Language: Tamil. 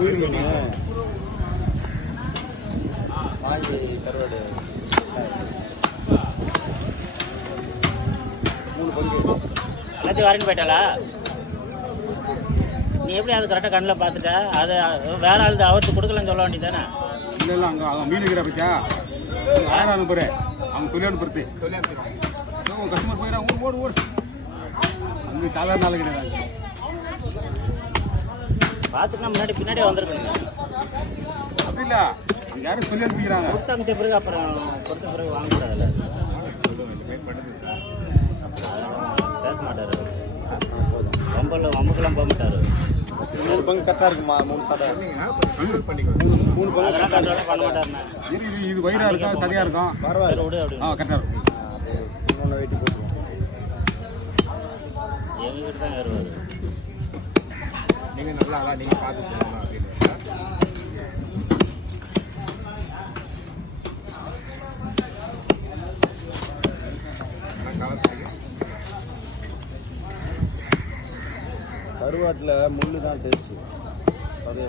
வீடு வாங்கி கருவாடு 3 பங்கு எல்லாத்தையும் வரேன்னு போயிட்டாளா? நீ எப்படி அது கரெக்டாக கண்ணில் பார்த்துட்ட? அது வேற ஆள் அவருக்கு கொடுக்கலன்னு சொல்ல வேண்டியதானே? இல்லை இல்லை, அங்கே அவன் மீன் இருக்கிற பச்சா யாரும் அனுப்புற அவங்க சொல்லி அனுப்புறது கஸ்டமர் போயிடா ஓடு ஓடு அங்கே சாதாரண நாள் கிடையாது. பார்த்துட்டுனா முன்னாடி பின்னாடி வந்துருக்குங்க. அப்படி இல்லை, அங்கே யாரும் சொல்லி அனுப்பிக்கிறாங்க. கொடுத்த அமைச்ச பிறகு அப்புறம் கொடுத்த பிறகு வாங்கக்கூடாதுல்ல. பேச மாட்டார், வம்புக்கெல்லாம் போக மாட்டார். 3 பங்கு கரெக்டாக இருக்குமா? 3 சாதா 3 பங்கு பண்ண மாட்டாருண்ணா. இது வயிறாக இருக்கும், சரியாக இருக்கும். பரவாயில்ல விடு. அப்படி கரெக்டாக இருக்கும். இன்னொன்று வெயிட்டு போட்டுருவோம். எங்ககிட்ட தான் ஏறுவார். நீங்கள் நல்லா நீங்கள் பார்த்து கருவாட்டில் முள்ளு தான் டேஸ்ட்டு. அதே